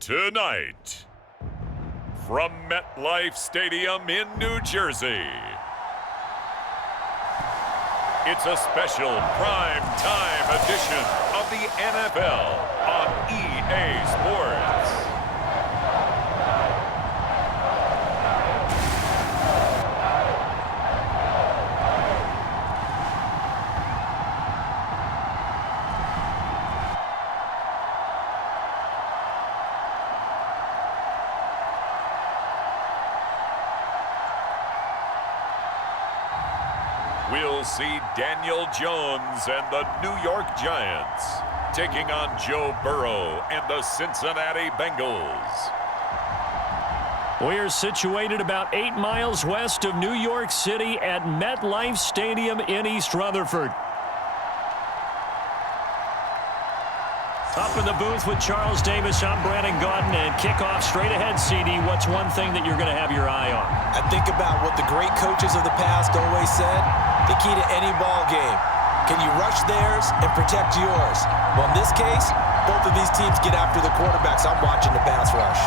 Tonight, from MetLife Stadium in New Jersey, it's a special prime time edition of the NFL on EA Sports. We'll see Daniel Jones and the New York Giants taking on Joe Burrow and the Cincinnati Bengals. We're situated about 8 miles west of New York City at MetLife Stadium in East Rutherford. Up in the booth with Charles Davis, I'm Brandon Gaudin, and kickoff straight ahead, CD. What's one thing that you're going to have your eye on? I think about what the great coaches of the past always said. The key to any ball game. Can you rush theirs and protect yours? Well, in this case, both of these teams get after the quarterbacks. I'm watching the pass rush.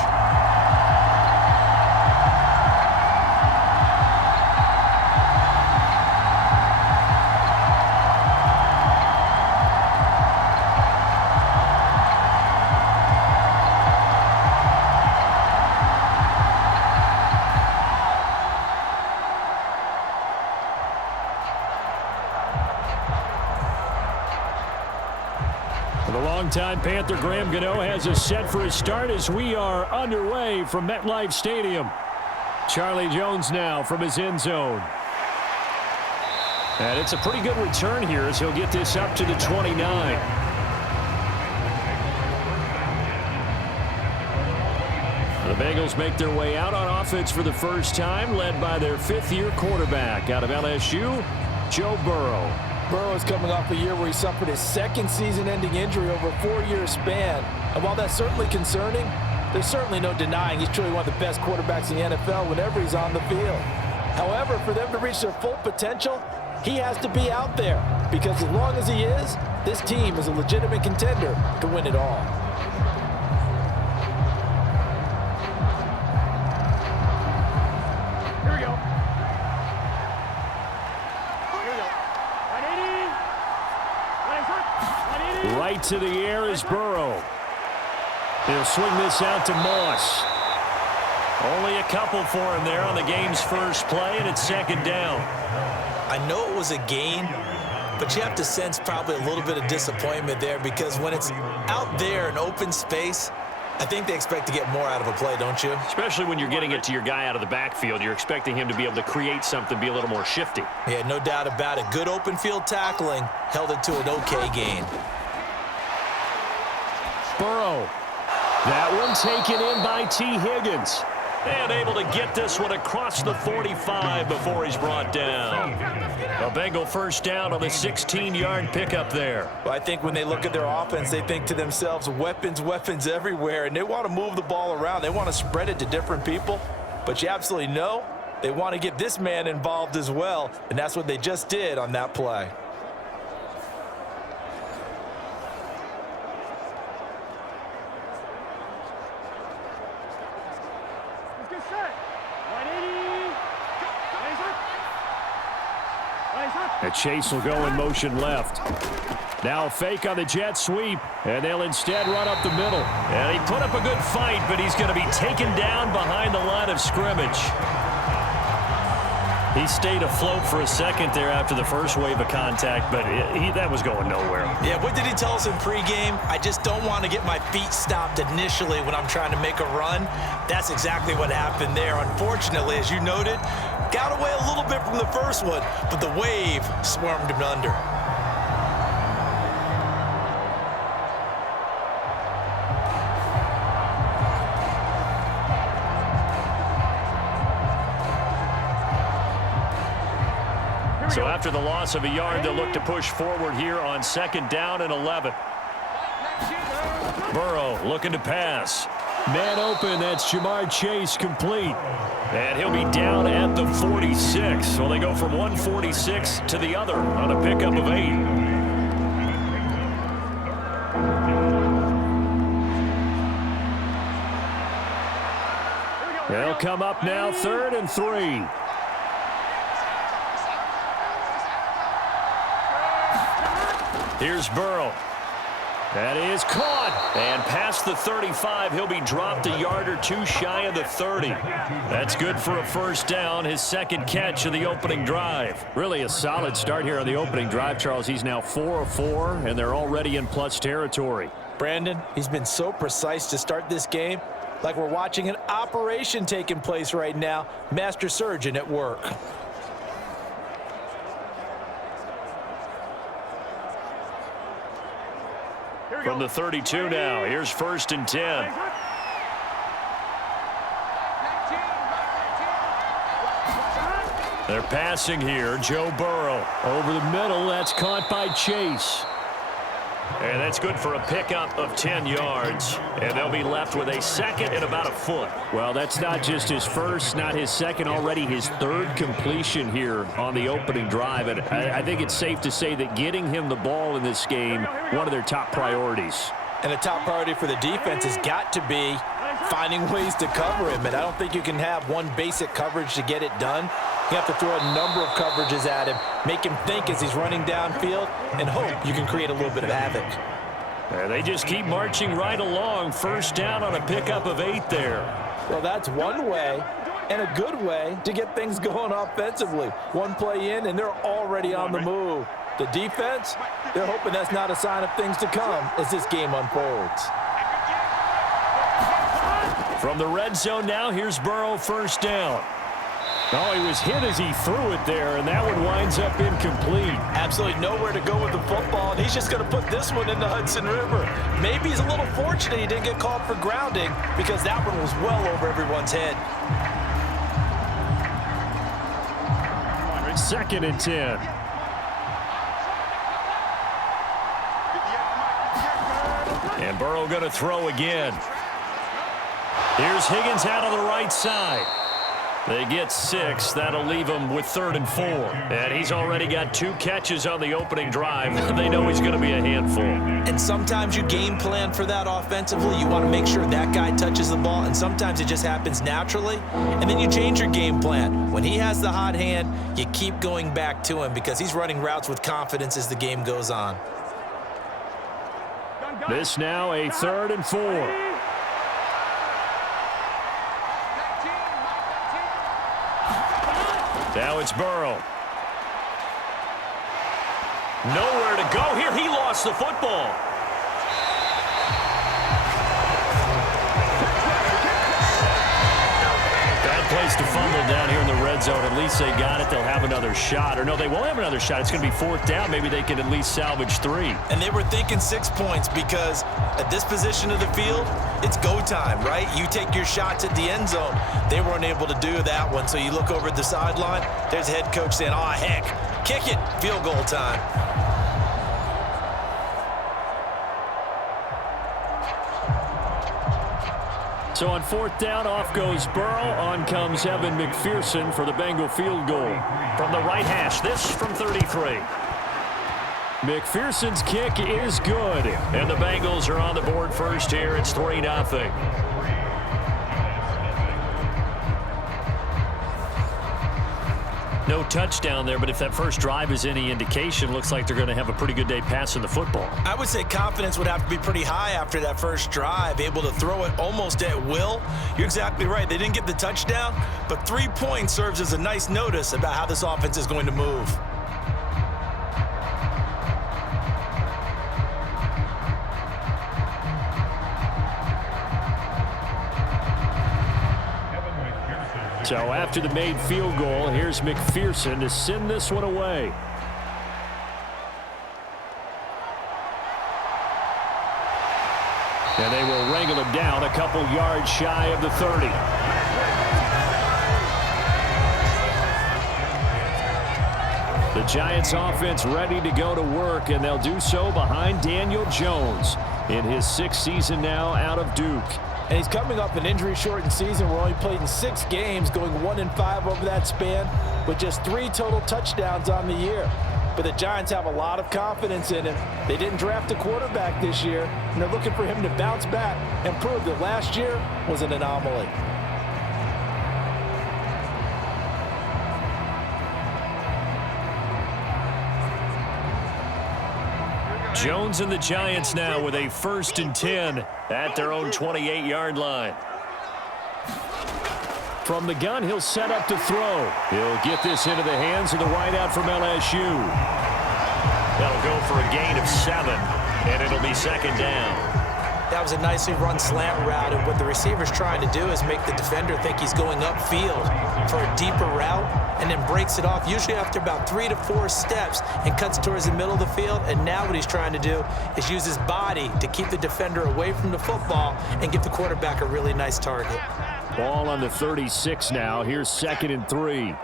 The longtime Panther Graham Gano has us set for his start as we are underway from MetLife Stadium. Charlie Jones now from his end zone. And it's a pretty good return here as he'll get this up to the 29. The Bengals make their way out on offense for the first time, led by their fifth-year quarterback out of LSU, Joe Burrow. Burrow is coming off a year where he suffered his second season-ending injury over a 4-year span. And while that's certainly concerning, there's certainly no denying he's truly one of the best quarterbacks in the NFL whenever he's on the field. However, for them to reach their full potential, he has to be out there. Because as long as he is, this team is a legitimate contender to win it all. Right to the air is Burrow. He'll swing this out to Moss. Only a couple for him there on the game's first play, and it's second down. I know it was a gain, but you have to sense probably a little bit of disappointment there because when it's out there in open space, I think they expect to get more out of a play, don't you? Especially when you're getting it to your guy out of the backfield. You're expecting him to be able to create something, be a little more shifty. Yeah, no doubt about it. Good open field tackling held it to an okay gain. Burrow. That one taken in by T. Higgins. And able to get this one across the 45 before he's brought down. A Bengal first down on the 16-yard pickup there. Well, I think when they look at their offense, they think to themselves, weapons, weapons everywhere, and they want to move the ball around. They want to spread it to different people, but you absolutely know they want to get this man involved as well, and that's what they just did on that play. The chase will go in motion left. Now fake on the jet sweep, and they'll instead run up the middle. And he put up a good fight, but he's going to be taken down behind the line of scrimmage. He stayed afloat for a second there after the first wave of contact, but that was going nowhere. Yeah, what did he tell us in pregame? I just don't want to get my feet stopped initially when I'm trying to make a run. That's exactly what happened there. Unfortunately, as you noted, got away a little bit from the first one, but the wave swarmed him under. So after the loss of a yard, they'll look to push forward here on second down and 11. Burrow looking to pass. Man open, that's Jamar Chase complete. And he'll be down at the 46. So they go from 146 to the other on a pickup of 8. They'll come up now 3rd and 3. Here's Burrow. That is caught. And past the 35, he'll be dropped a yard or two shy of the 30. That's good for a first down, his second catch of the opening drive. Really a solid start here on the opening drive, Charles. He's now 4 of 4, and they're already in plus territory. Brandon, he's been so precise to start this game, like we're watching an operation taking place right now. Master surgeon at work. From the 32 now, here's 1st and 10. They're passing here. Joe Burrow over the middle. That's caught by Chase. And that's good for a pickup of 10 yards. And they'll be left with a second and about a foot. Well, that's not just his first, not his second, already his 3rd completion here on the opening drive. And I think it's safe to say that getting him the ball in this game, one of their top priorities. And a top priority for the defense has got to be finding ways to cover him. And I don't think you can have one basic coverage to get it done. You have to throw a number of coverages at him, make him think as he's running downfield, and hope you can create a little bit of havoc. And they just keep marching right along. First down on a pickup of 8 there. Well, that's one way and a good way to get things going offensively. One play in, and they're already on the move. The defense, they're hoping that's not a sign of things to come as this game unfolds. From the red zone now, here's Burrow, first down. Oh, he was hit as he threw it there, and that one winds up incomplete. Absolutely nowhere to go with the football, and he's just going to put this one in the Hudson River. Maybe he's a little fortunate he didn't get called for grounding because that one was well over everyone's head. 2nd and 10. And Burrow going to throw again. Here's Higgins out on the right side. They get 6. That'll leave him with 3rd and 4. And he's already got 2 catches on the opening drive. They know he's going to be a handful. And sometimes you game plan for that offensively. You want to make sure that guy touches the ball. And sometimes it just happens naturally. And then you change your game plan. When he has the hot hand, you keep going back to him because he's running routes with confidence as the game goes on. This now a 3rd and 4. Now it's Burrow. Nowhere to go here. He lost the football. Bad place to fumble down here in the red zone. At least they got it. They'll have another shot. Or no, they won't have another shot. It's going to be 4th down. Maybe they can at least salvage 3. And they were thinking 6 points because at this position of the field, it's go time, right? You take your shots at the end zone. They weren't able to do that one. So you look over at the sideline. There's the head coach saying, oh, heck, kick it. Field goal time. So on 4th down, off goes Burrow. On comes Evan McPherson for the Bengal field goal. From the right hash, this from 33. McPherson's kick is good. And the Bengals are on the board first here. It's 3-0. No touchdown there, but if that first drive is any indication, looks like they're going to have a pretty good day passing the football. I would say confidence would have to be pretty high after that first drive, able to throw it almost at will. You're exactly right. They didn't get the touchdown, but 3 points serves as a nice notice about how this offense is going to move. So after the made field goal, here's McPherson to send this one away. And they will wrangle him down a couple yards shy of the 30. The Giants offense ready to go to work, and they'll do so behind Daniel Jones in his 6th season now out of Duke. And he's coming up an injury-shortened season where he played in 6 games, going 1-5 over that span, with just 3 total touchdowns on the year. But the Giants have a lot of confidence in him. They didn't draft a quarterback this year, and they're looking for him to bounce back and prove that last year was an anomaly. Jones and the Giants now with a 1st and 10 at their own 28-yard line. From the gun, he'll set up to throw. He'll get this into the hands of the wideout from LSU. That'll go for a gain of 7, and it'll be 2nd down. That was a nicely run slant route, and what the receiver's trying to do is make the defender think he's going upfield for a deeper route, and then breaks it off, usually after about 3 to 4 steps, and cuts towards the middle of the field. And now what he's trying to do is use his body to keep the defender away from the football and give the quarterback a really nice target. Ball on the 36 now. Here's 2nd and 3.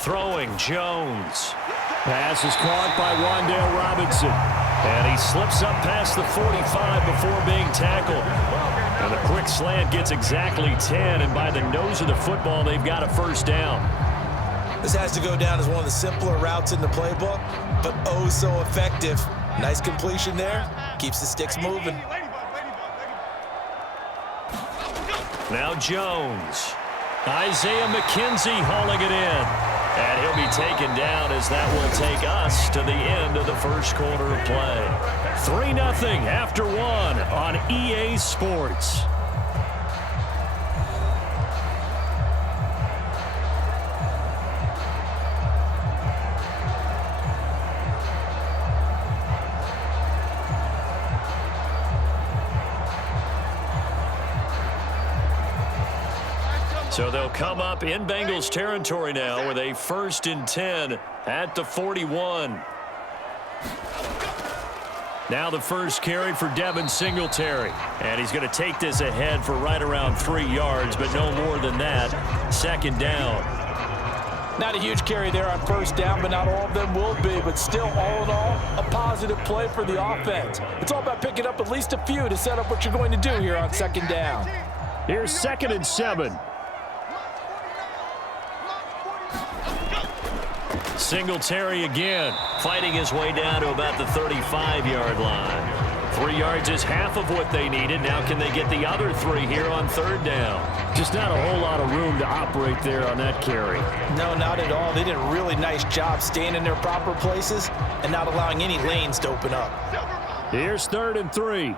Throwing, Jones. Pass is caught by Wan'Dale Robinson. And he slips up past the 45 before being tackled. And the quick slant gets exactly 10, and by the nose of the football, they've got a 1st down. This has to go down as one of the simpler routes in the playbook, but oh so effective. Nice completion there. Keeps the sticks moving. Now Jones. Isaiah McKenzie hauling it in. And he'll be taken down as that will take us to the end of the 1st quarter of play. 3-0 after 1 on EA Sports. So they'll come up in Bengals territory now with a 1st and 10 at the 41. Now the first carry for Devin Singletary. And he's going to take this ahead for right around 3 yards, but no more than that. 2nd down. Not a huge carry there on 1st down, but not all of them will be. But still, all in all, a positive play for the offense. It's all about picking up at least a few to set up what you're going to do here on 2nd down. Here's 2nd and 7. Singletary again, fighting his way down to about the 35-yard line. 3 yards is half of what they needed. Now can they get the other 3 here on 3rd down? Just not a whole lot of room to operate there on that carry. No, not at all. They did a really nice job staying in their proper places and not allowing any lanes to open up. Here's 3rd and 3.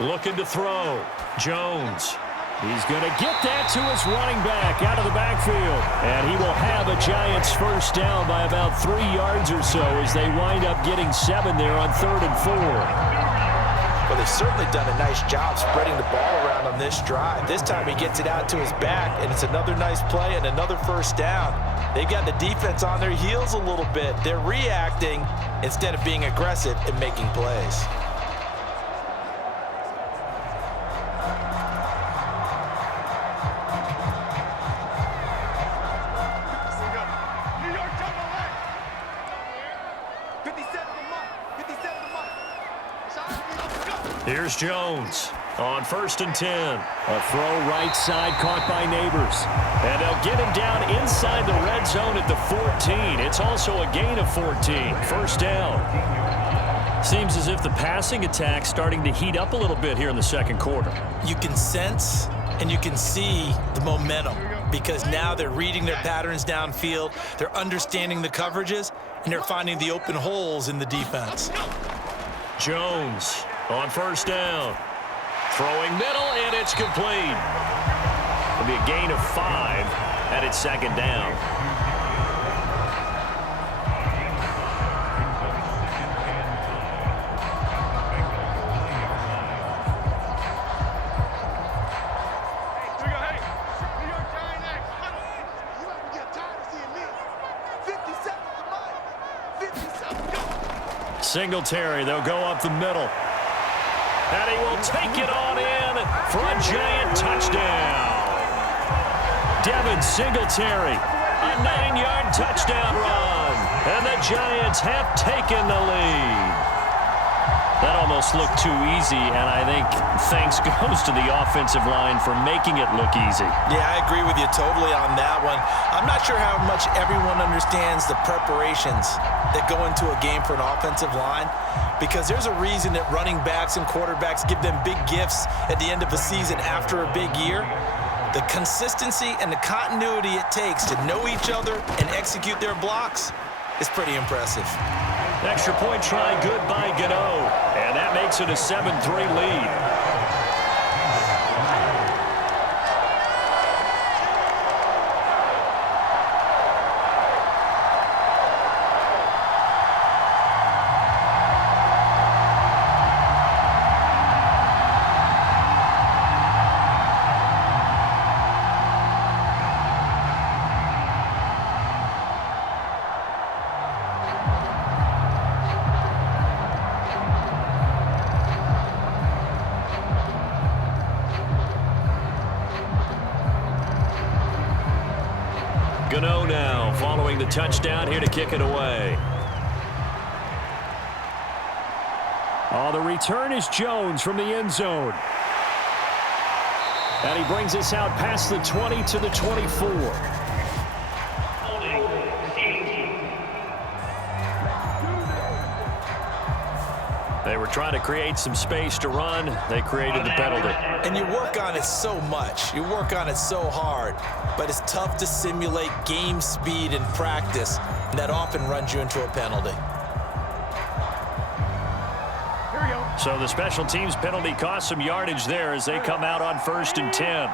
Looking to throw. Jones. He's going to get that to his running back out of the backfield. And he will have a Giants 1st down by about 3 yards or so as they wind up getting 7 there on 3rd and 4. Well, they've certainly done a nice job spreading the ball around on this drive. This time he gets it out to his back, and it's another nice play and another 1st down. They've got the defense on their heels a little bit. They're reacting instead of being aggressive and making plays. Here's Jones on 1st and 10. A throw right side caught by Nabers. And they'll get him down inside the red zone at the 14. It's also a gain of 14. 1st down. Seems as if the passing attack's starting to heat up a little bit here in the 2nd quarter. You can sense and you can see the momentum because now they're reading their patterns downfield. They're understanding the coverages, and they're finding the open holes in the defense. Jones on 1st down. Throwing middle, and it's complete. It'll be a gain of 5 at its 2nd down. Singletary, they'll go up the middle. And he will take it on in for a Giant touchdown. Devin Singletary, a 9-yard touchdown run. And the Giants have taken the lead. That almost looked too easy, and I think thanks goes to the offensive line for making it look easy. Yeah, I agree with you totally on that one. I'm not sure how much everyone understands the preparations that go into a game for an offensive line, because there's a reason that running backs and quarterbacks give them big gifts at the end of a season after a big year. The consistency and the continuity it takes to know each other and execute their blocks is pretty impressive. Extra point try good by Gano. And that makes it a 7-3 lead. Gano now following the touchdown here to kick it away. Oh, the return is Jones from the end zone. And he brings us out past the 20 to the 24. They were trying to create some space to run. They created the penalty. And you work on it so much. You work on it so hard. But it's tough to simulate game speed in practice. And that often runs you into a penalty. So the special teams penalty cost some yardage there as they come out on 1st and 10.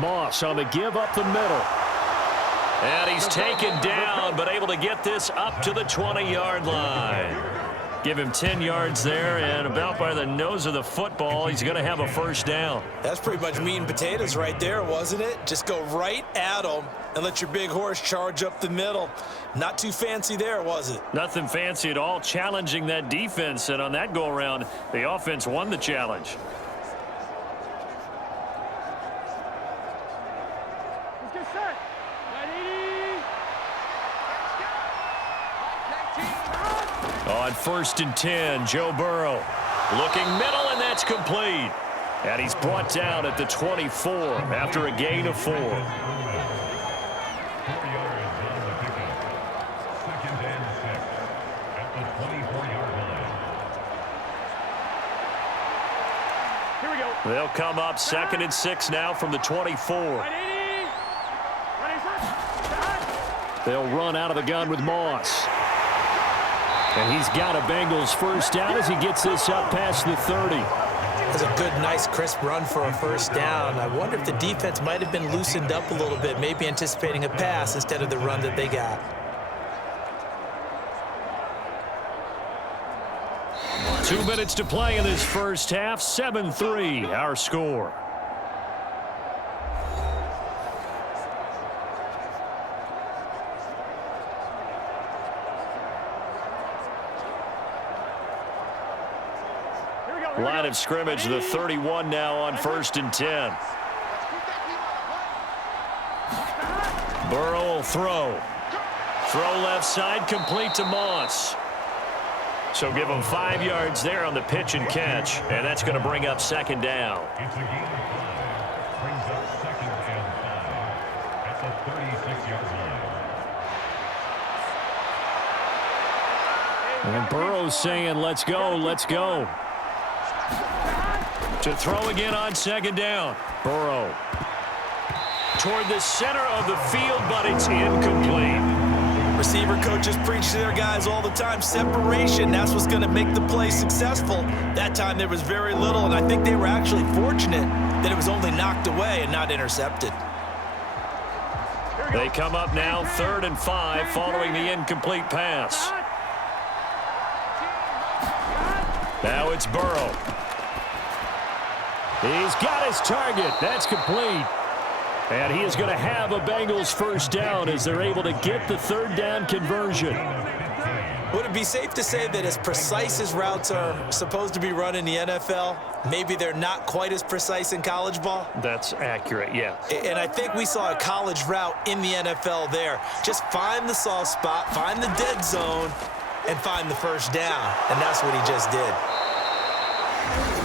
Moss on the give up the middle. And he's taken down, but able to get this up to the 20-yard line. Give him 10 yards there, and about by the nose of the football, he's going to have a first down. That's pretty much meat and potatoes right there, wasn't it? Just go right at him and let your big horse charge up the middle. Not too fancy there, was it? Nothing fancy at all, challenging that defense, and on that go-around, the offense won the challenge. On 1st and 10, Joe Burrow looking middle, and that's complete. And he's brought down at the 24 after a gain of 4. They'll come up 2nd and 6 now from the 24. They'll run out of the gun with Moss. And he's got a Bengals first down as he gets this up past the 30. That's a good, nice, crisp run for a first down. I wonder if the defense might have been loosened up a little bit, maybe anticipating a pass instead of the run that they got. Two minutes to play in this first half. 7-3, our score. Line of scrimmage, the 31 now on 1st and 10. Burrow will throw. Throw left side, complete to Moss. So give him 5 yards there on the pitch and catch, and that's going to bring up 2nd down. It's a gain of 5. Brings up 2nd and 5 at the 36-yard line. And Burrow's saying, let's go, let's go. To throw again on 2nd down. Burrow toward the center of the field, but it's incomplete. Receiver coaches preach to their guys all the time. Separation, that's what's going to make the play successful. That time there was very little, and I think they were actually fortunate that it was only knocked away and not intercepted. They come up now 3rd and 5 following the incomplete pass. Now it's Burrow. He's got his target. That's complete. And he is going to have a Bengals first down as they're able to get the 3rd down conversion. Would it be safe to say that as precise as routes are supposed to be run in the NFL, maybe they're not quite as precise in college ball? That's accurate, yeah. And I think we saw a college route in the NFL there. Just find the soft spot, find the dead zone, and find the first down. And that's what he just did.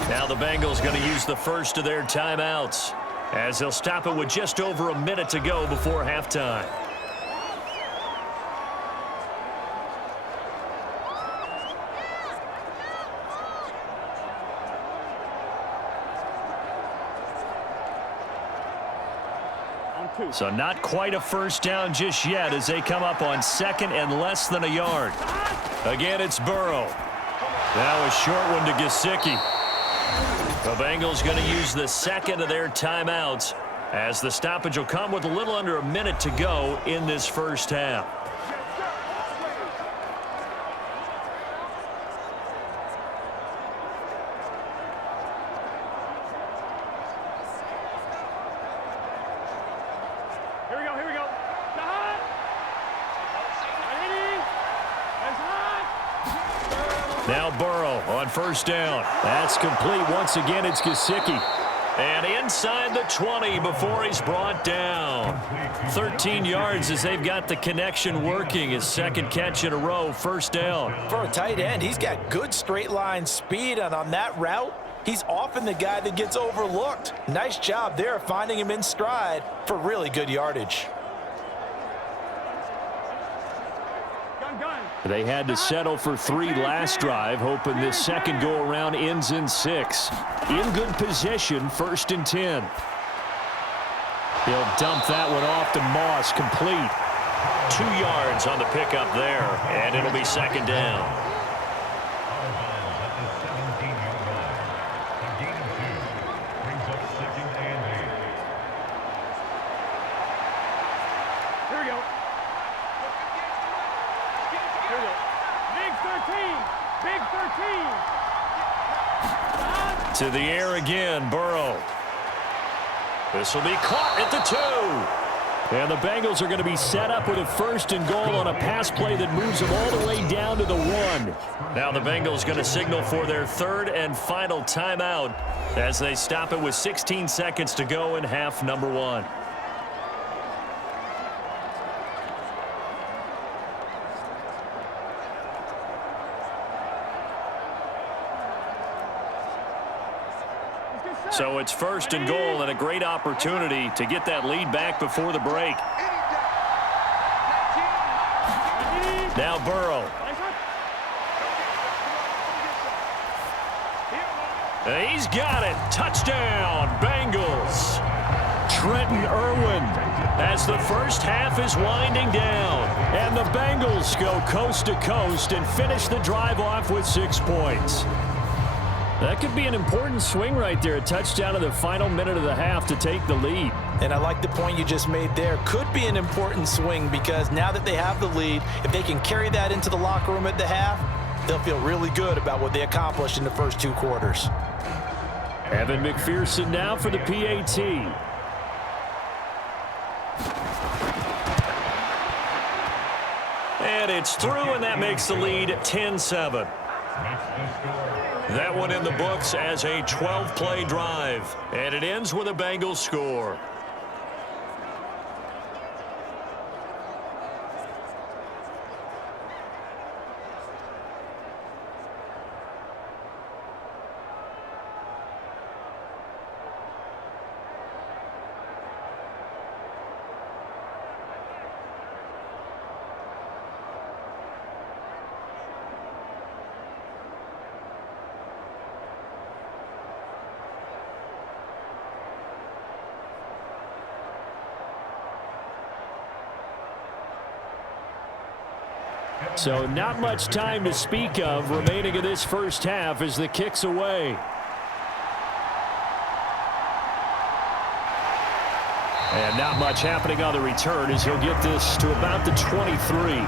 Now the Bengals going to use the first of their timeouts as they'll stop it with just over a minute to go before halftime. So not quite a first down just yet as they come up on second and less than a yard. Again, it's Burrow. Now a short one to Gesicki. The Bengals going to use the second of their timeouts as the stoppage will come with a little under a minute to go in this first half. Now Burrow on first down. That's complete. Once again, it's Gesicki. And inside the 20 before he's brought down. 13 yards as they've got the connection working. His second catch in a row, first down. For a tight end, he's got good straight line speed, and on that route, he's often the guy that gets overlooked. Nice job there finding him in stride for really good yardage. They had to settle for 3 last drive, hoping this second go-around ends in 6. In good position, first and 10. He'll dump that one off to Moss, complete. 2 yards on the pickup there, and it'll be second down. To the air again, Burrow. This will be caught at the 2. And the Bengals are going to be set up with a first and goal on a pass play that moves them all the way down to the 1. Now the Bengals going to signal for their third and final timeout as they stop it with 16 seconds to go in half number 1. So it's first and goal and a great opportunity to get that lead back before the break. Now Burrow. He's got it. Touchdown, Bengals. Trenton Irwin as the first half is winding down. And the Bengals go coast to coast and finish the drive off with 6 points. That could be an important swing right there. A touchdown in the final minute of the half to take the lead. And I like the point you just made there. Could be an important swing because now that they have the lead, if they can carry that into the locker room at the half, they'll feel really good about what they accomplished in the first 2 quarters. Evan McPherson now for the PAT. And it's through, and that makes the lead 10-7. That one in the books as a 12-play drive. And it ends with a Bengals score. So not much time to speak of remaining in this first half as the kick's away. And not much happening on the return as he'll get this to about the 23.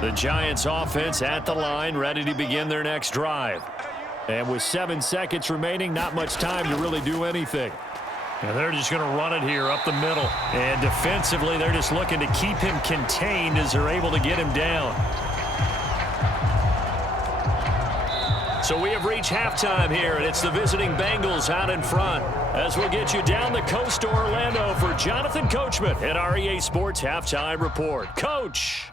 The Giants offense at the line, ready to begin their next drive. And with 7 seconds remaining, not much time to really do anything. And they're just going to run it here up the middle. And defensively, they're just looking to keep him contained as they're able to get him down. So we have reached halftime here, and it's the visiting Bengals out in front. As we'll get you down the coast to Orlando for Jonathan Coachman at our EA Sports Halftime Report. Coach!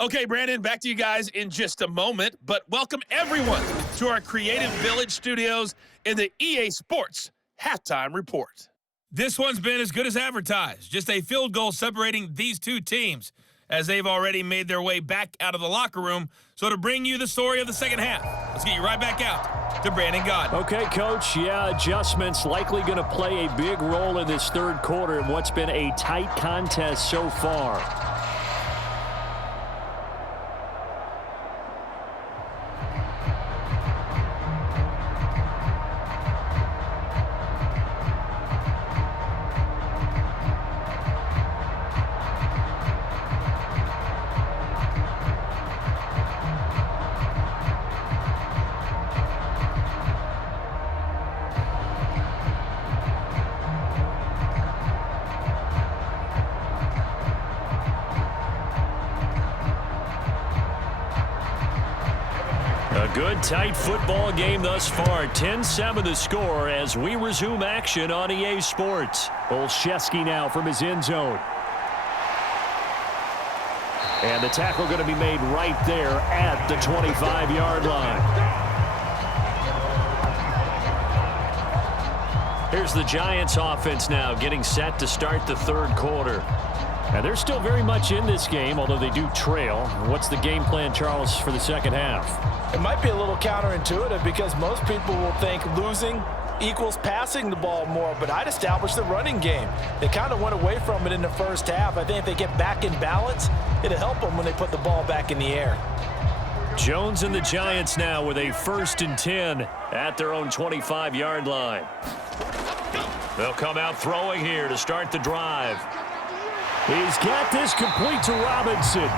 Okay, Brandon, back to you guys in just a moment, but welcome everyone to our Creative Village studios in the EA Sports Halftime Report. This one's been as good as advertised. Just a field goal separating these two teams as they've already made their way back out of the locker room. So to bring you the story of the second half, let's get you right back out to Brandon Gaudin. Okay, Coach. Yeah, adjustments likely going to play a big role in this third quarter in what's been a tight contest so far. Good, tight football game thus far. 10-7 the score as we resume action on EA Sports. Olszewski now from his end zone. And the tackle going to be made right there at the 25-yard line. Here's the Giants offense now getting set to start the third quarter. And they're still very much in this game, although they do trail. What's the game plan, Charles, for the second half? It might be a little counterintuitive because most people will think losing equals passing the ball more, but I'd establish the running game. They kind of went away from it in the first half. I think if they get back in balance, it'll help them when they put the ball back in the air. Jones and the Giants now with a 1st and 10 at their own 25-yard line. They'll come out throwing here to start the drive. He's got this complete to Robinson.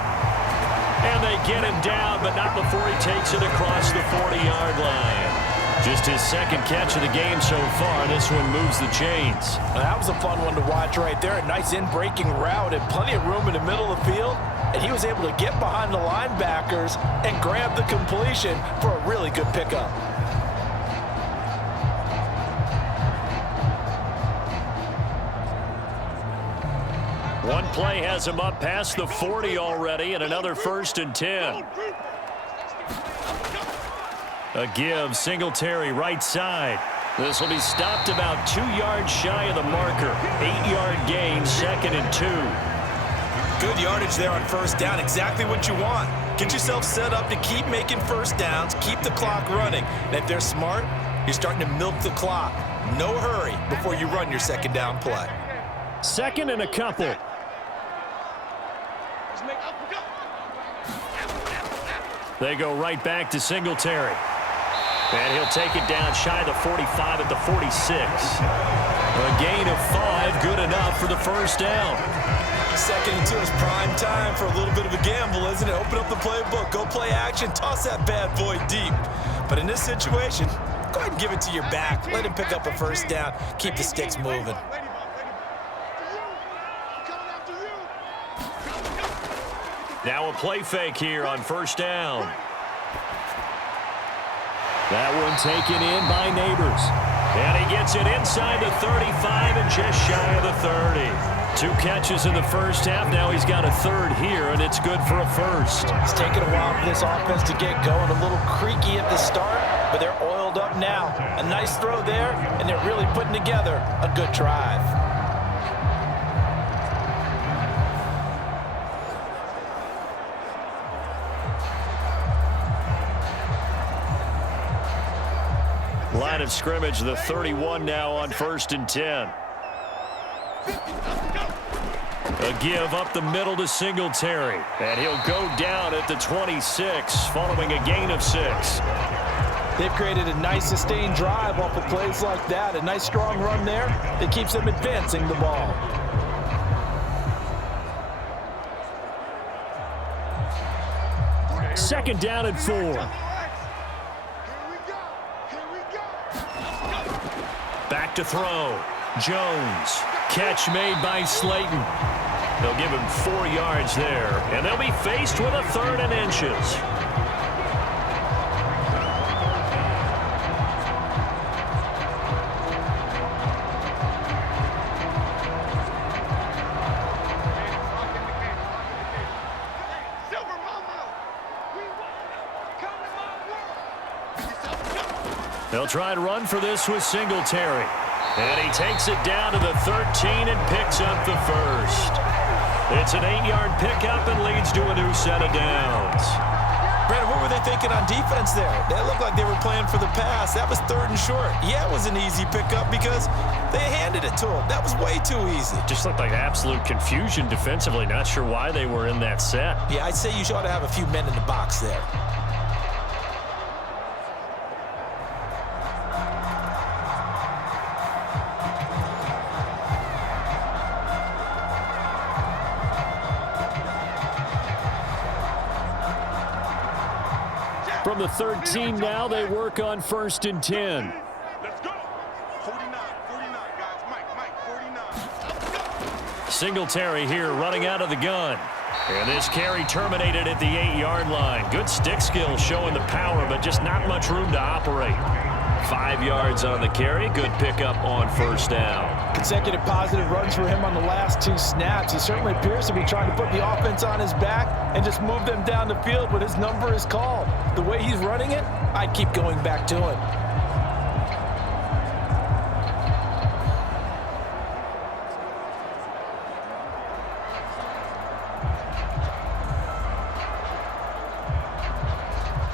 And they get him down, but not before he takes it across the 40-yard line. Just his second catch of the game so far. This one moves the chains. Well, that was a fun one to watch right there. A nice in-breaking route and plenty of room in the middle of the field. And he was able to get behind the linebackers and grab the completion for a really good pickup. One play has him up past the 40 already, and another 1st and 10. A give, Singletary right side. This will be stopped about 2 yards shy of the marker. 8-yard gain, 2nd and 2. Good yardage there on first down. Exactly what you want. Get yourself set up to keep making first downs, keep the clock running. And if they're smart, you're starting to milk the clock. No hurry before you run your second down play. 2nd and a couple. They go right back to Singletary. And he'll take it down shy of the 45 at the 46. A gain of 5, good enough for the first down. 2nd and 2 is prime time for a little bit of a gamble, isn't it? Open up the playbook, go play action, toss that bad boy deep. But in this situation, go ahead and give it to your back. Let him pick up a first down. Keep the sticks moving. Now a play fake here on first down. That one taken in by Nabers. And he gets it inside the 35 and just shy of the 30. 2 catches in the first half. Now he's got a 3rd here, and it's good for a 1st. It's taken a while for this offense to get going. A little creaky at the start, but they're oiled up now. A nice throw there, and they're really putting together a good drive. Line of scrimmage, the 31 now on 1st and 10. A give up the middle to Singletary. And he'll go down at the 26 following a gain of 6. They've created a nice sustained drive off of plays like that. A nice strong run there that keeps them advancing the ball. Second down and 4. Back to throw. Jones. Catch made by Slayton. They'll give him 4 yards there, and they'll be faced with a 3rd and inches. They'll try and run for this with Singletary. And he takes it down to the 13 and picks up the first. It's an 8-yard pickup and leads to a new set of downs. Brandon, what were they thinking on defense there? They looked like they were playing for the pass. That was 3rd and short. Yeah, it was an easy pickup because they handed it to him. That was way too easy. Just looked like absolute confusion defensively. Not sure why they were in that set. Yeah, I'd say you ought to have a few men in the box there. From the 13 now, they work on 1st and 10. Let's go. 49, guys. Mike, 49. Singletary here running out of the gun. And this carry terminated at the 8-yard line. Good stick skill showing the power, but just not much room to operate. 5 yards on the carry. Good pickup on 1st down. Consecutive positive runs for him on the last 2 snaps. He certainly appears to be trying to put the offense on his back and just move them down the field when his number is called. The way he's running it, I'd keep going back to him.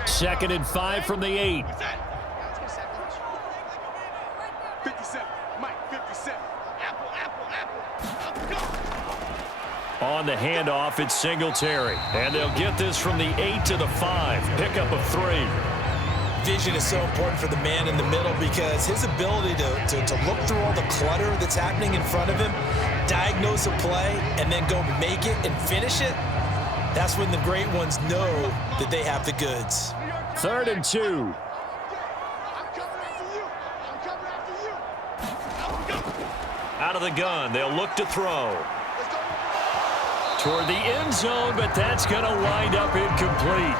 Second and 5 from the 8. 57. Mike, 57. On the handoff, it's Singletary. And they'll get this from the 8 to the 5. Pickup of 3. Vision is so important for the man in the middle because his ability to look through all the clutter that's happening in front of him, diagnose a play, and then go make it and finish it, that's when the great ones know that they have the goods. 3rd and 2. Out of the gun, they'll look to throw. Toward the end zone, but that's going to wind up incomplete.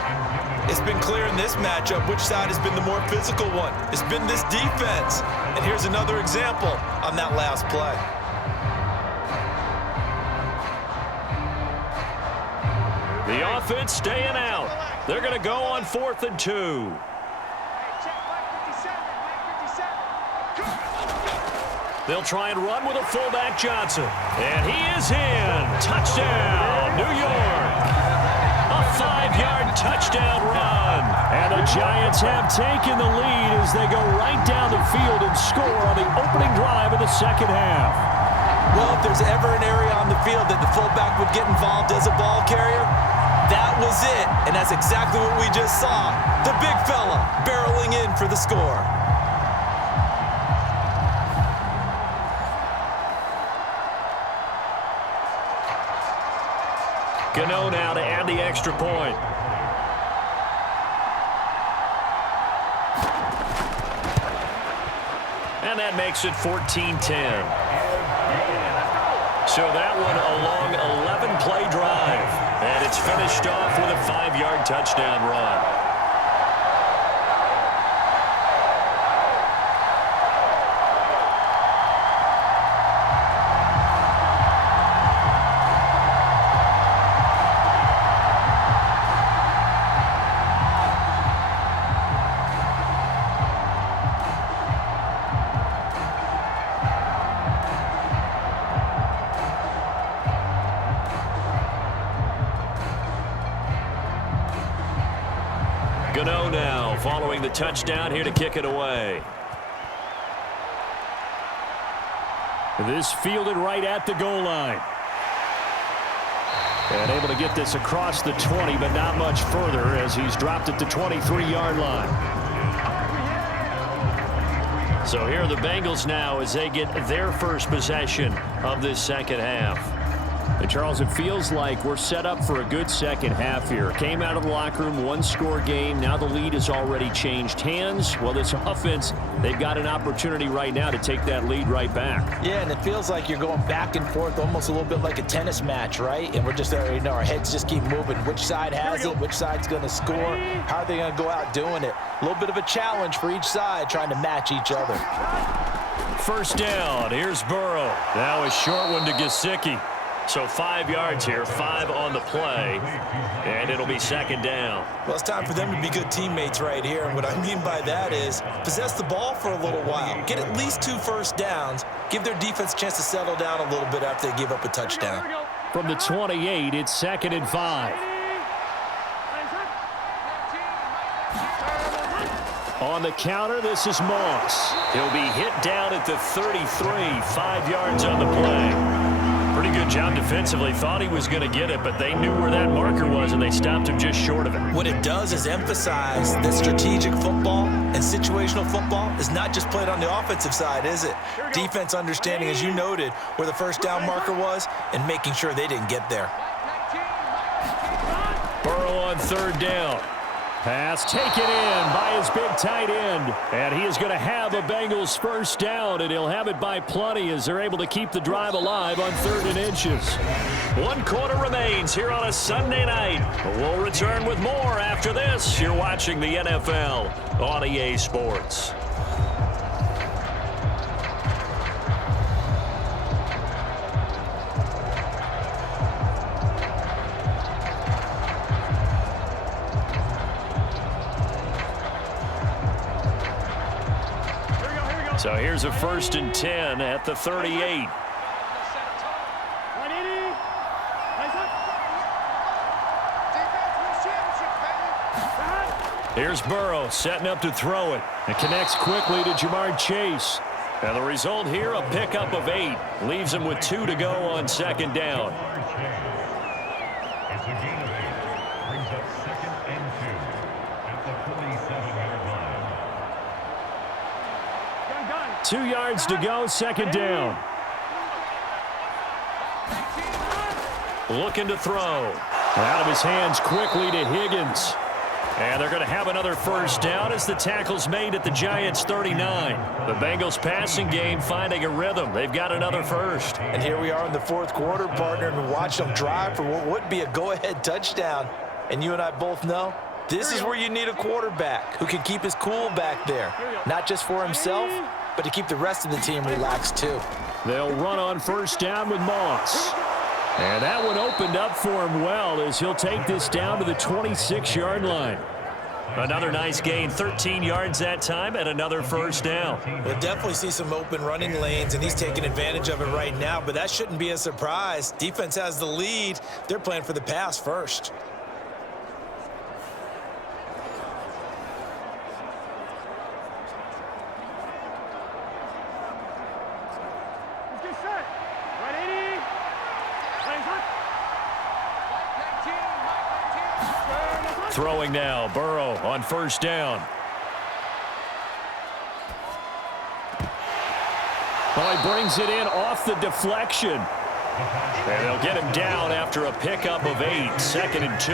It's been clear in this matchup which side has been the more physical one. It's been this defense. And here's another example on that last play. The offense staying out. They're going to go on 4th and 2. They'll try and run with a fullback, Johnson. And he is in. Touchdown, New York. A 5-yard touchdown run. And the Giants have taken the lead as they go right down the field and score on the opening drive of the second half. Well, if there's ever an area on the field that the fullback would get involved as a ball carrier, that was it. And that's exactly what we just saw. The big fella barreling in for the score. Gano now to add the extra point. And that makes it 14-10. So that one a long 11-play drive. And it's finished off with a 5-yard touchdown run. Gano now following the touchdown here to kick it away. This fielded right at the goal line. And able to get this across the 20, but not much further as he's dropped it to 23-yard line. So here are the Bengals now as they get their first possession of this second half. And Charles, it feels like we're set up for a good second half here. Came out of the locker room, 1-score game. Now the lead has already changed hands. Well, this offense, they've got an opportunity right now to take that lead right back. Yeah, and it feels like you're going back and forth almost a little bit like a tennis match, right? And we're just, our heads just keep moving. Which side has it? Which side's going to score? How are they going to go out doing it? A little bit of a challenge for each side trying to match each other. First down. Here's Burrow. Now a short one to Gesicki. So 5 yards here, 5 on the play, and it'll be second down. Well, it's time for them to be good teammates right here. And what I mean by that is possess the ball for a little while. Get at least 2 first downs. Give their defense a chance to settle down a little bit after they give up a touchdown. From the 28, it's 2nd and 5. On the counter, this is Moss. He'll be hit down at the 33, 5 yards on the play. Pretty good job defensively. Thought he was going to get it, but they knew where that marker was, and they stopped him just short of it. What it does is emphasize that strategic football and situational football is not just played on the offensive side, is it? Defense understanding, as you noted, where the first down marker was and making sure they didn't get there. Burrow on 3rd down. Pass taken in by his big tight end. And he is going to have a Bengals first down, and he'll have it by plenty as they're able to keep the drive alive on 3rd and inches. 1 quarter remains here on a Sunday night. We'll return with more after this. You're watching the NFL on EA Sports. So here's a 1st and 10 at the 38. Here's Burrow setting up to throw it. It connects quickly to Jamar Chase. And the result here, a pickup of 8. Leaves him with 2 to go on 2nd down. It's a gain of 8. Brings up 2nd and 2 at the 47-yard line. 2 yards to go, 2nd down. Looking to throw. Out of his hands quickly to Higgins. And they're going to have another first down as the tackle's made at the Giants' 39. The Bengals passing game finding a rhythm. They've got another first. And here we are in the 4th quarter, partner, and watch them drive for what would be a go-ahead touchdown. And you and I both know this is where you need a quarterback who can keep his cool back there. Not just for himself, but to keep the rest of the team relaxed too. They'll run on first down with Moss. And that one opened up for him well as he'll take this down to the 26-yard line. Another nice gain, 13 yards that time, and another first down. We'll definitely see some open running lanes, and he's taking advantage of it right now, but that shouldn't be a surprise. Defense has the lead. They're playing for the pass first. Throwing now, Burrow on first down. Well, he brings it in off the deflection. And they'll get him down after a pickup of 8, 2nd and 2.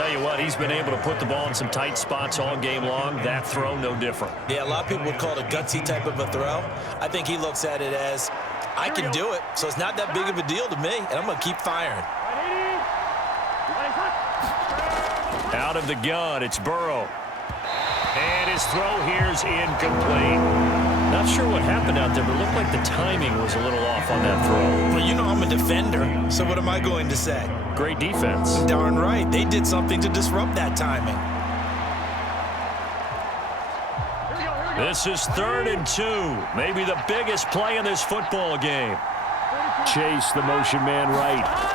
Tell you what, he's been able to put the ball in some tight spots all game long. That throw, no different. Yeah, a lot of people would call it a gutsy type of a throw. I think he looks at it as, I can do it, so it's not that big of a deal to me, and I'm going to keep firing. Out of the gun, it's Burrow. And his throw here's incomplete. Not sure what happened out there, but it looked like the timing was a little off on that throw. Well, you know I'm a defender, so what am I going to say? Great defense. Darn right. They did something to disrupt that timing. This is 3rd and 2. Maybe the biggest play in this football game. Chase, the motion man right.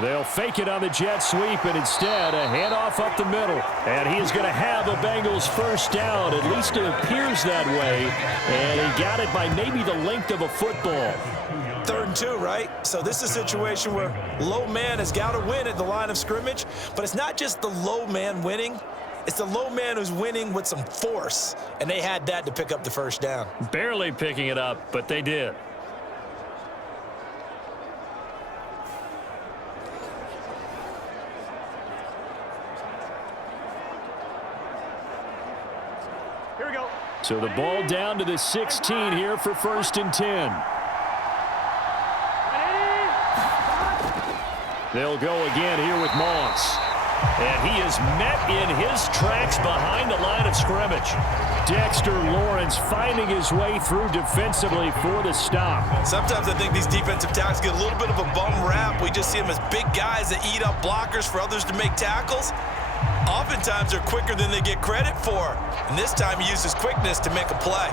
They'll fake it on the jet sweep, and instead a handoff up the middle. And he is going to have a Bengals first down. At least it appears that way. And he got it by maybe the length of a football. 3rd and 2, right? So this is a situation where low man has got to win at the line of scrimmage. But it's not just the low man winning. It's the low man who's winning with some force. And they had that to pick up the first down. Barely picking it up, but they did. So the ball down to the 16 here for 1st and 10. They'll go again here with Moss. And he is met in his tracks behind the line of scrimmage. Dexter Lawrence finding his way through defensively for the stop. Sometimes I think these defensive tackles get a little bit of a bum rap. We just see them as big guys that eat up blockers for others to make tackles. Oftentimes they're quicker than they get credit for. And this time he uses quickness to make a play.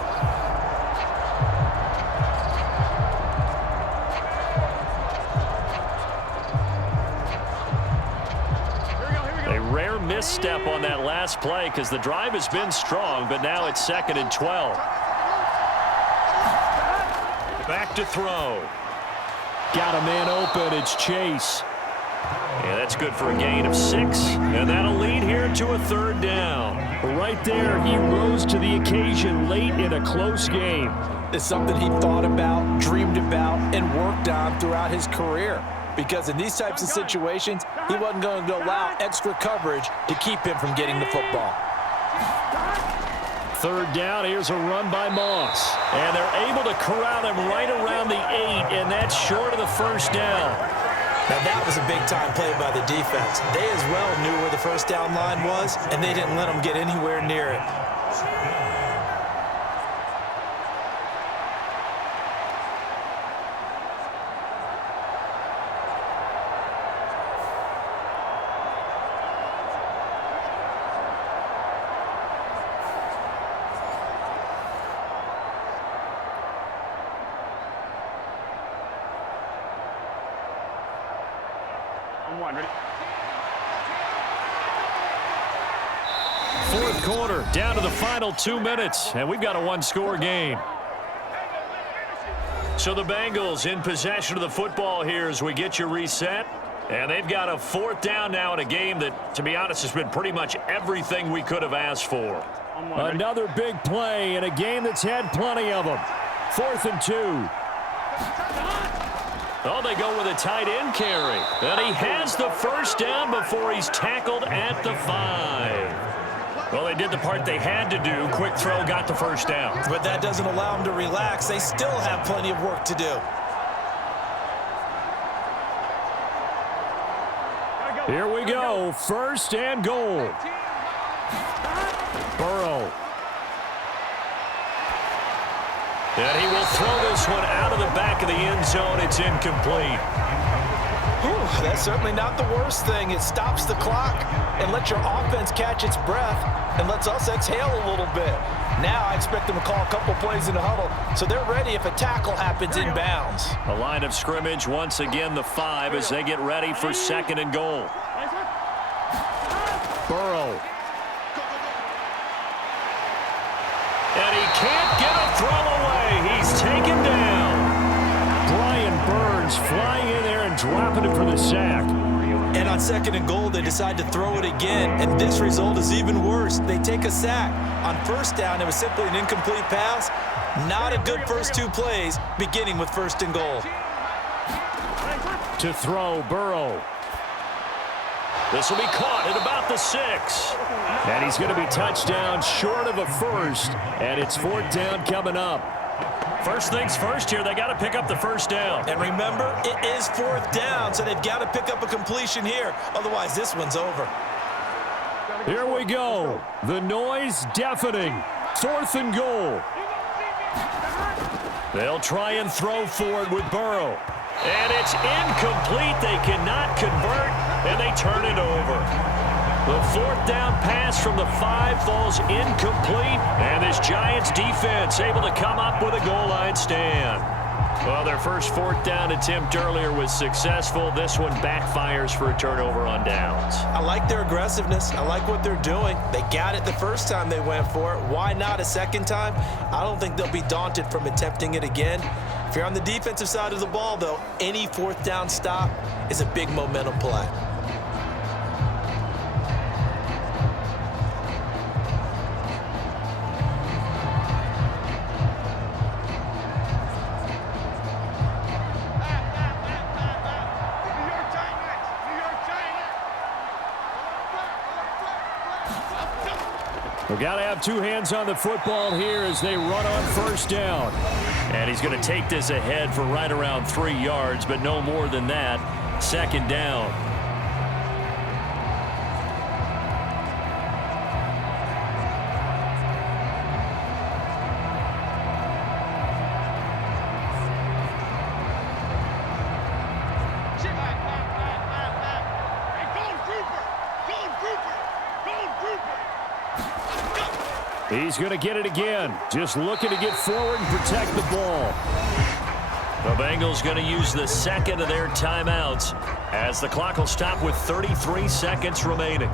Misstep on that last play because the drive has been strong, but now it's 2nd and 12. Back to throw. Got a man open. It's Chase. Yeah, that's good for a gain of 6, and that'll lead here to a 3rd down. Right there, he rose to the occasion late in a close game. It's something he thought about, dreamed about, and worked on throughout his career. Because in these types of situations, he wasn't going to allow extra coverage to keep him from getting the football. 3rd down, here's a run by Moss. And they're able to corral him right around the 8, and that's short of the 1st down. Now that was a big-time play by the defense. They as well knew where the 1st down line was, and they didn't let him get anywhere near it. Fourth quarter, down to the final 2 minutes, and we've got a 1-score game. So the Bengals in possession of the football here as we get you reset. And they've got a 4th down now in a game that, to be honest, has been pretty much everything we could have asked for. Another big play in a game that's had plenty of them. 4th and 2. Oh, they go with a tight end carry. And he has the 1st down before he's tackled at the 5. Well, they did the part they had to do. Quick throw, got the 1st down. But that doesn't allow them to relax. They still have plenty of work to do. Here we go. 1st and goal. Burrow. And he will throw this one out of the back of the end zone. It's incomplete. Whew, that's certainly not the worst thing. It stops the clock and lets your offense catch its breath and lets us exhale a little bit. Now I expect them to call a couple plays in the huddle, so they're ready if a tackle happens inbounds. A line of scrimmage, once again the 5 as they get ready for 2nd and goal. Burrow. And he can't get a throw away. He's taken down. Brian Burns flying in there and dropping it for the sack. And on 2nd and goal, they decide to throw it again, and this result is even worse. They take a sack. On 1st down, it was simply an incomplete pass. Not a good first 2 plays, beginning with 1st and goal. To throw, Burrow. This will be caught at about the 6. And he's going to be touchdown short of a 1st, and it's 4th down coming up. First things first here, they got to pick up the 1st down. And remember, it is 4th down, so they've got to pick up a completion here. Otherwise, this one's over. Here we go. The noise deafening. 4th and goal. They'll try and throw for it with Burrow. And it's incomplete. They cannot convert, and they turn it over. The 4th down pass from the 5 falls incomplete, and this Giants defense able to come up with a goal line stand. Well, their first 4th down attempt earlier was successful. This one backfires for a turnover on downs. I like their aggressiveness. I like what they're doing. They got it the first time they went for it. Why not a second time? I don't think they'll be daunted from attempting it again. If you're on the defensive side of the ball, though, any 4th down stop is a big momentum play. We've got to have 2 hands on the football here as they run on 1st down. And he's going to take this ahead for right around 3 yards, but no more than that. 2nd down. He's going to get it again. Just looking to get forward and protect the ball. The Bengals going to use the second of their timeouts as the clock will stop with 33 seconds remaining.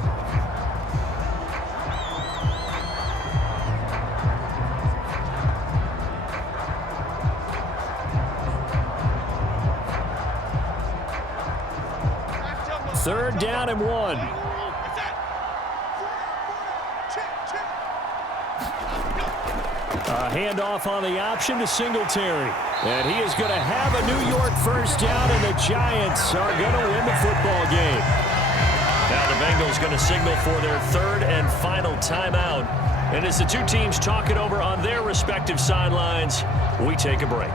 Third down and 1. A handoff on the option to Singletary. And he is going to have a New York first down, and the Giants are going to win the football game. Now the Bengals going to signal for their third and final timeout. And as the two teams talk it over on their respective sidelines, we take a break.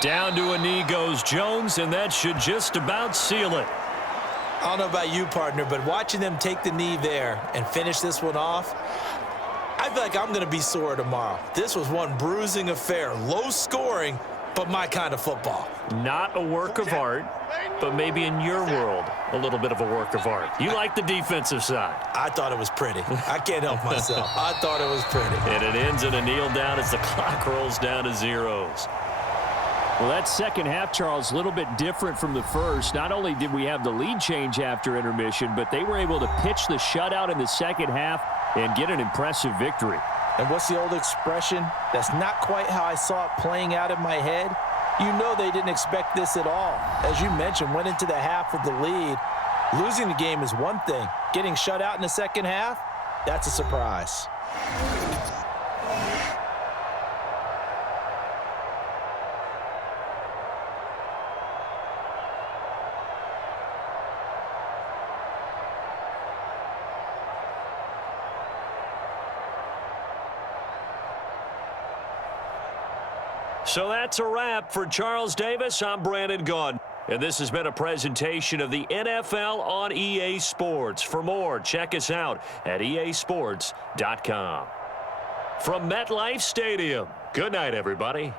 Down to a knee goes Jones, and that should just about seal it. I don't know about you, partner, but watching them take the knee there and finish this one off, I feel like I'm going to be sore tomorrow. This was one bruising affair. Low scoring, but my kind of football. Not a work of art, but maybe in your world, a little bit of a work of art. You like the defensive side. I thought it was pretty. I can't help myself. I thought it was pretty. And it ends in a kneel down as the clock rolls down to zeros. Well, that second half, Charles, a little bit different from the first. Not only did we have the lead change after intermission, but they were able to pitch the shutout in the second half and get an impressive victory. And what's the old expression? That's not quite how I saw it playing out in my head. You know they didn't expect this at all. As you mentioned, went into the half with the lead. Losing the game is one thing. Getting shut out in the second half, that's a surprise. So that's a wrap for Charles Davis. I'm Brandon Gaudin. And this has been a presentation of the NFL on EA Sports. For more, check us out at easports.com. From MetLife Stadium, good night, everybody.